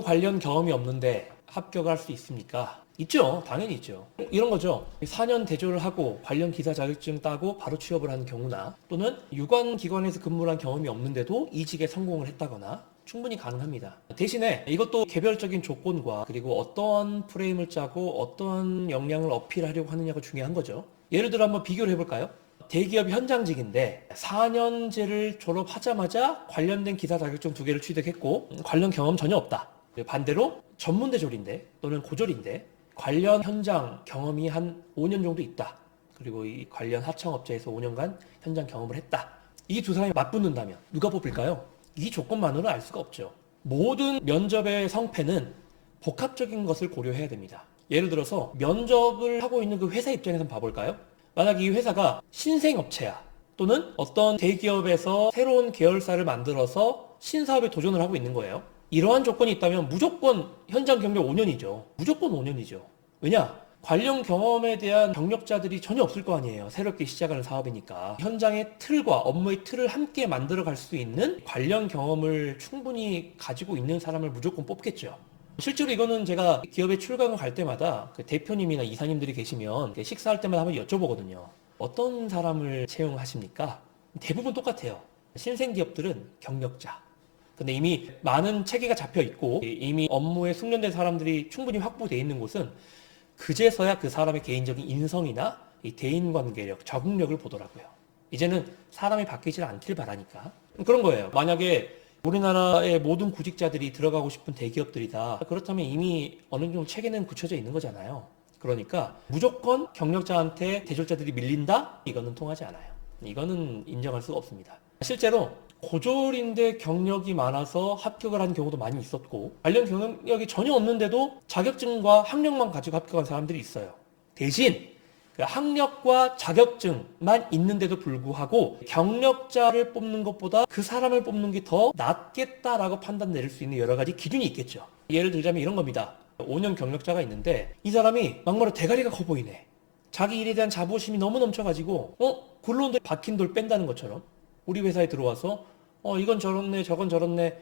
아무 관련 경험이 없는데 합격할 수 있습니까? 있죠. 당연히 있죠. 이런 거죠. 4년 대졸을 하고 관련 기사 자격증 따고 바로 취업을 한 경우나 또는 유관 기관에서 근무를 한 경험이 없는데도 이직에 성공을 했다거나 충분히 가능합니다. 대신에 이것도 개별적인 조건과 그리고 어떠한 프레임을 짜고 어떠한 역량을 어필하려고 하느냐가 중요한 거죠. 예를 들어 한번 비교를 해볼까요? 대기업 현장직인데 4년제를 졸업하자마자 관련된 기사 자격증 2개를 취득했고 관련 경험 전혀 없다. 반대로 전문대졸인데 또는 고졸인데 관련 현장 경험이 한 5년 정도 있다. 그리고 이 관련 하청업체에서 5년간 현장 경험을 했다. 이 두 사람이 맞붙는다면 누가 뽑힐까요? 이 조건만으로는 알 수가 없죠. 모든 면접의 성패는 복합적인 것을 고려해야 됩니다. 예를 들어서 면접을 하고 있는 그 회사 입장에서 봐볼까요? 만약 이 회사가 신생업체야 또는 어떤 대기업에서 새로운 계열사를 만들어서 신사업에 도전을 하고 있는 거예요. 이러한 조건이 있다면 무조건 현장 경력 5년이죠. 무조건 5년이죠. 왜냐? 관련 경험에 대한 경력자들이 전혀 없을 거 아니에요. 새롭게 시작하는 사업이니까. 현장의 틀과 업무의 틀을 함께 만들어 갈 수 있는 관련 경험을 충분히 가지고 있는 사람을 무조건 뽑겠죠. 실제로 이거는 제가 기업에 출강을 갈 때마다 그 대표님이나 이사님들이 계시면 식사할 때마다 한번 여쭤보거든요. 어떤 사람을 채용하십니까? 대부분 똑같아요. 신생 기업들은 경력자. 근데 이미 많은 체계가 잡혀 있고 이미 업무에 숙련된 사람들이 충분히 확보되어 있는 곳은 그제서야 그 사람의 개인적인 인성이나 이 대인관계력, 적응력을 보더라고요. 이제는 사람이 바뀌질 않길 바라니까. 그런 거예요. 만약에 우리나라의 모든 구직자들이 들어가고 싶은 대기업들이다. 그렇다면 이미 어느 정도 체계는 굳혀져 있는 거잖아요. 그러니까 무조건 경력자한테 대졸자들이 밀린다? 이거는 통하지 않아요. 이거는 인정할 수가 없습니다. 실제로 고졸인데 경력이 많아서 합격을 한 경우도 많이 있었고 관련 경력이 전혀 없는데도 자격증과 학력만 가지고 합격한 사람들이 있어요. 대신 그 학력과 자격증만 있는데도 불구하고 경력자를 뽑는 것보다 그 사람을 뽑는 게 더 낫겠다라고 판단 내릴 수 있는 여러 가지 기준이 있겠죠. 예를 들자면 이런 겁니다. 5년 경력자가 있는데 이 사람이 막말로 대가리가 커 보이네. 자기 일에 대한 자부심이 너무 넘쳐가지고 굴러온 박힌 돌 뺀다는 것처럼 우리 회사에 들어와서 이건 저렇네 저건 저렇네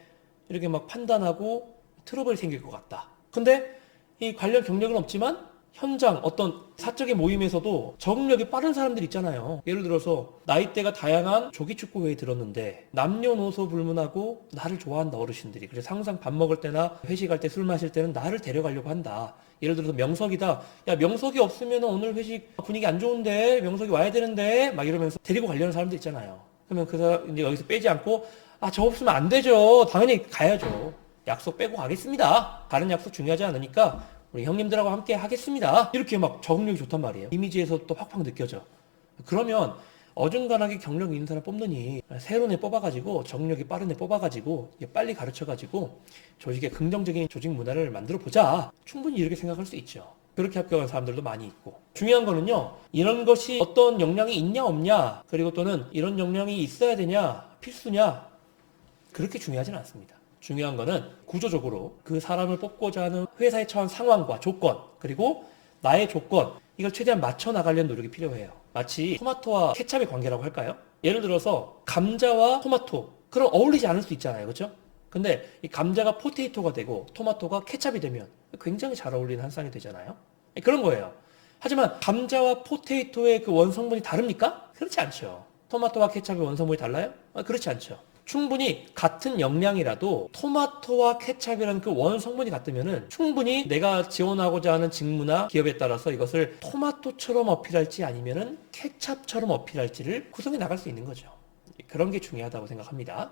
이렇게 막 판단하고 트러블이 생길 것 같다. 근데 이 관련 경력은 없지만 현장 어떤 사적인 모임에서도 적응력이 빠른 사람들 있잖아요. 예를 들어서 나이대가 다양한 조기축구회에 들었는데 남녀노소 불문하고 나를 좋아한다 어르신들이. 그래서 항상 밥 먹을 때나 회식할 때 술 마실 때는 나를 데려가려고 한다. 예를 들어서 명석이다. 야 명석이 없으면 오늘 회식 분위기 안 좋은데 명석이 와야 되는데 막 이러면서 데리고 가려는 사람들 있잖아요. 그러면 그 사람 이제 여기서 빼지 않고 저 없으면 안 되죠. 당연히 가야죠. 약속 빼고 가겠습니다. 다른 약속 중요하지 않으니까 우리 형님들하고 함께 하겠습니다. 이렇게 막 적응력이 좋단 말이에요. 이미지에서 또 확확 느껴져. 그러면 어중간하게 경력 있는 사람 뽑느니 새로운 애 뽑아가지고 적응력이 빠른 애 뽑아가지고 빨리 가르쳐가지고 조직의 긍정적인 조직 문화를 만들어 보자. 충분히 이렇게 생각할 수 있죠. 그렇게 합격한 사람들도 많이 있고. 중요한 거는요, 이런 것이 어떤 역량이 있냐 없냐, 그리고 또는 이런 역량이 있어야 되냐, 필수냐, 그렇게 중요하진 않습니다. 중요한 거는 구조적으로 그 사람을 뽑고자 하는 회사에 처한 상황과 조건, 그리고 나의 조건, 이걸 최대한 맞춰 나가려는 노력이 필요해요. 마치 토마토와 케찹의 관계라고 할까요? 예를 들어서 감자와 토마토, 그럼 어울리지 않을 수 있잖아요. 그렇죠? 근데 이 감자가 포테이토가 되고 토마토가 케찹이 되면 굉장히 잘 어울리는 한 쌍이 되잖아요. 그런 거예요. 하지만 감자와 포테이토의 그 원성분이 다릅니까? 그렇지 않죠. 토마토와 케찹의 원성분이 달라요? 그렇지 않죠. 충분히 같은 역량이라도 토마토와 케찹이라는 그 원성분이 같으면은 충분히 내가 지원하고자 하는 직무나 기업에 따라서 이것을 토마토처럼 어필할지 아니면은 케찹처럼 어필할지를 구성해 나갈 수 있는 거죠. 그런 게 중요하다고 생각합니다.